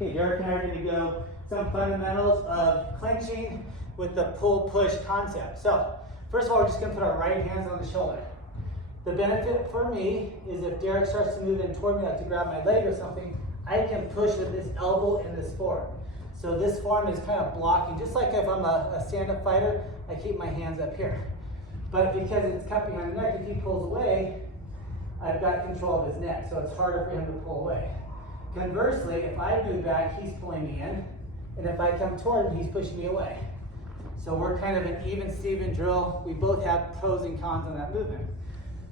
Okay, Derek and I are going to go some fundamentals of clenching with the pull-push concept. So, first of all, we're just going to put our right hands on the shoulder. The benefit for me is if Derek starts to move in toward me, like to grab my leg or something, I can push with this elbow in this form. So this form is kind of blocking, just like if I'm a stand-up fighter, I keep my hands up here. But because it's cut behind the neck, if he pulls away, I've got control of his neck, so it's harder for him to pull away. Conversely, if I move back, he's pulling me in, and if I come toward him, he's pushing me away. So we're kind of an even-Steven drill. We both have pros and cons on that movement.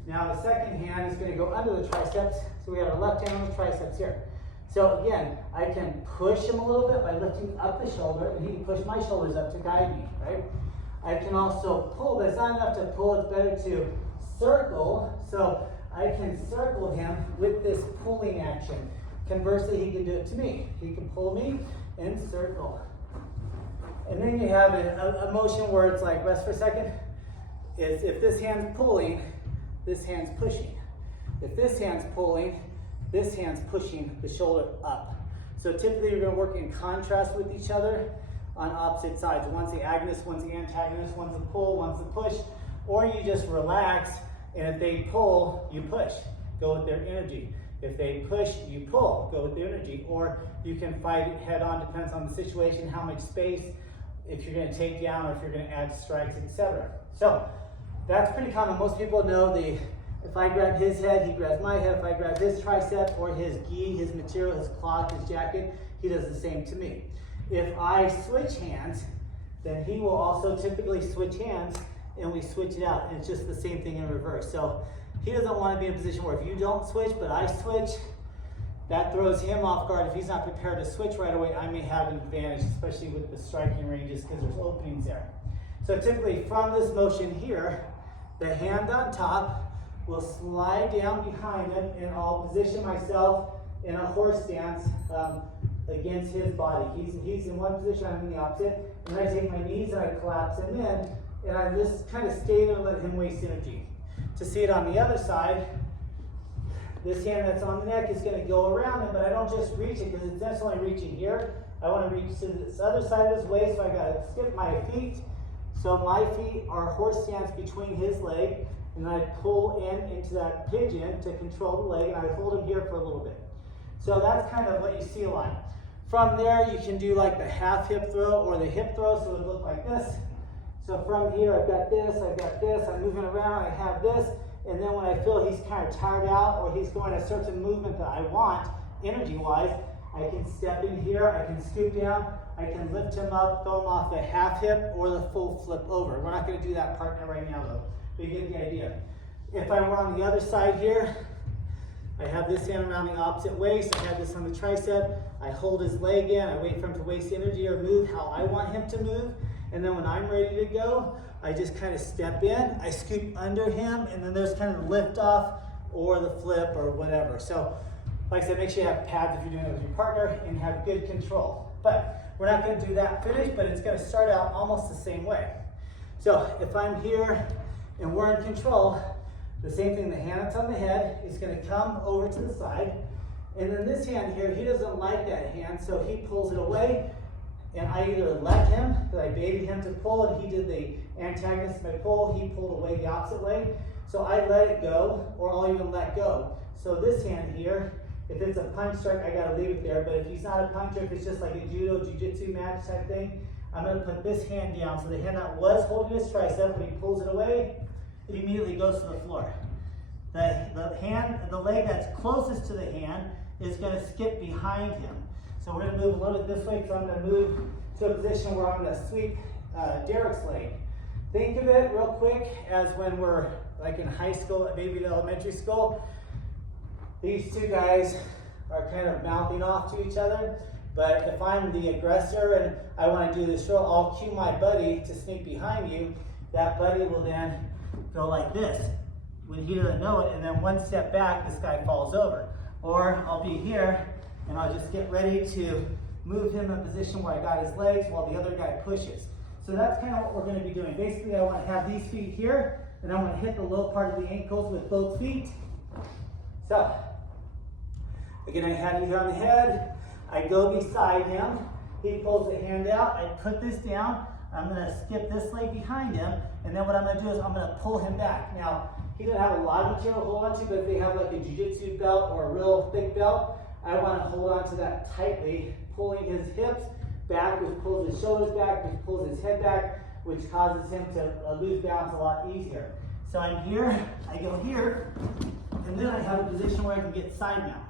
Now the second hand is going to go under the triceps, so we have our left hand on the triceps here. So again, I can push him a little bit by lifting up the shoulder, and he can push my shoulders up to guide me, right? I can also pull, but it's not enough to pull, it's better to circle. So I can circle him with this pulling action. Conversely, he can do it to me. He can pull me and circle. And then you have a motion where it's like, rest for a second. Is if this hand's pulling, this hand's pushing. If this hand's pulling, this hand's pushing the shoulder up. So typically you're going to work in contrast with each other on opposite sides. One's the agonist, one's the antagonist, one's the pull, one's the push. Or you just relax, and if they pull, you push. Go with their energy. If they push, you pull. Go with their energy. Or you can fight it head on, depends on the situation, how much space, if you're going to take down or if you're going to add strikes, etc. So that's pretty common. Most people know if I grab his head, he grabs my head. If I grab his tricep or his gi, his material, his cloth, his jacket, he does the same to me. If I switch hands, then he will also typically switch hands and we switch it out. And it's just the same thing in reverse. So he doesn't want to be in a position where if you don't switch, but I switch, that throws him off guard. If he's not prepared to switch right away, I may have an advantage, especially with the striking ranges because there's openings there. So typically from this motion here, the hand on top will slide down behind him and I'll position myself in a horse stance against his body. He's in one position, I'm in the opposite. And I take my knees and I collapse him in and I just kind of stay there and let him waste energy. To see it on the other side, this hand that's on the neck is going to go around him, but I don't just reach it because it's necessarily reaching here. I want to reach to this other side of his waist, so I got to skip my feet. So my feet are horse stance between his leg, and I pull into that pigeon to control the leg, and I hold him here for a little bit. So that's kind of what you see a lot. From there, you can do like the half hip throw or the hip throw, so it would look like this. So from here, I've got this, I'm moving around, I have this, and then when I feel he's kind of tired out or he's going a certain movement that I want, energy-wise, I can step in here, I can scoop down, I can lift him up, throw him off the half hip or the full flip over. We're not going to do that part right now though, but you get the idea. If I were on the other side here, I have this hand around the opposite waist, I have this on the tricep, I hold his leg in, I wait for him to waste energy or move how I want him to move, and then when I'm ready to go, I just kind of step in, I scoop under him, and then there's kind of the lift off or the flip or whatever. So, like I said, make sure you have pads if you're doing it with your partner and have good control. But we're not going to do that finish, but it's going to start out almost the same way. So if I'm here and we're in control, the same thing, the hand that's on the head is going to come over to the side. And then this hand here, he doesn't like that hand, so he pulls it away. And I either let him, because I baited him to pull, and he did the antagonist by pull, he pulled away the opposite way. So I let it go, or I'll even let go. So this hand here, if it's a punch strike, I gotta leave it there. But if he's not a puncher, if it's just like a judo, jiu-jitsu match type thing, I'm gonna put this hand down. So the hand that was holding his tricep, when he pulls it away, it immediately goes to the floor. The leg that's closest to the hand is gonna skip behind him. So we're going to move a little bit this way, so I'm going to move to a position where I'm going to sweep Derek's leg. Think of it real quick as when we're like in high school, maybe in elementary school. These two guys are kind of mouthing off to each other, but if I'm the aggressor and I want to do this drill, I'll cue my buddy to sneak behind you. That buddy will then go like this when he doesn't know it, and then one step back, this guy falls over. Or I'll be here, and I'll just get ready to move him in a position where I got his legs while the other guy pushes. So that's kind of what we're going to be doing. Basically, I want to have these feet here, and I want to hit the low part of the ankles with both feet. So, again, I have you here on the head. I go beside him, he pulls the hand out, I put this down, I'm gonna skip this leg behind him, and then what I'm gonna do is I'm gonna pull him back. Now, he doesn't have a lot of material to hold on to, but if they have like a jiu-jitsu belt or a real thick belt, I wanna hold on to that tightly, pulling his hips back, which pulls his shoulders back, which pulls his head back, which causes him to lose balance a lot easier. So I'm here, I go here, and then I have a position where I can get side mount.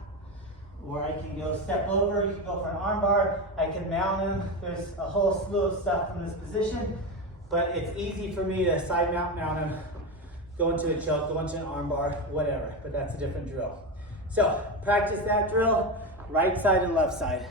Or I can go step over, you can go for an arm bar, I can mount him. There's a whole slew of stuff from this position, but it's easy for me to side mount him, go into a choke, go into an arm bar, whatever, but that's a different drill. So practice that drill, right side and left side.